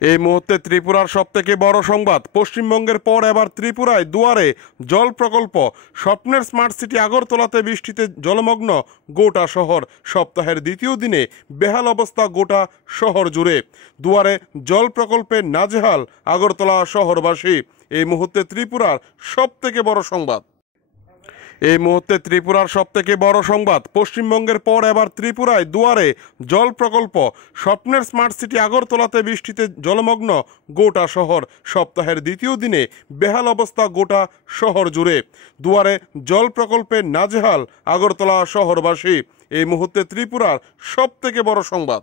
এই মুহূর্তে ত্রিপুরার সবথেকে বড় সংবাদ, পশ্চিমবঙ্গের পর এবার ত্রিপুরায় দুয়ারে জল প্রকল্প। স্বপ্নের স্মার্ট সিটি আগরতলাতে বৃষ্টিতে জলমগ্ন গোটা শহর। সপ্তাহের দ্বিতীয় দিনে বেহাল অবস্থা গোটা শহর জুড়ে। দুয়ারে জল প্রকল্পে নাজেহাল আগরতলা শহরবাসী। এই মুহূর্তে ত্রিপুরার সবথেকে বড় সংবাদ। এই মুহূর্তে ত্রিপুরার সবথেকে বড় সংবাদ, পশ্চিমবঙ্গের পর এবার ত্রিপুরায় দুয়ারে জল প্রকল্প। স্বপ্নের স্মার্ট সিটি আগরতলাতে বৃষ্টিতে জলমগ্ন গোটা শহর। সপ্তাহের দ্বিতীয় দিনে বেহাল অবস্থা গোটা শহর জুড়ে। দুয়ারে জল প্রকল্পে নাজেহাল আগরতলা শহরবাসী। এই মুহূর্তে ত্রিপুরার সবথেকে বড় সংবাদ।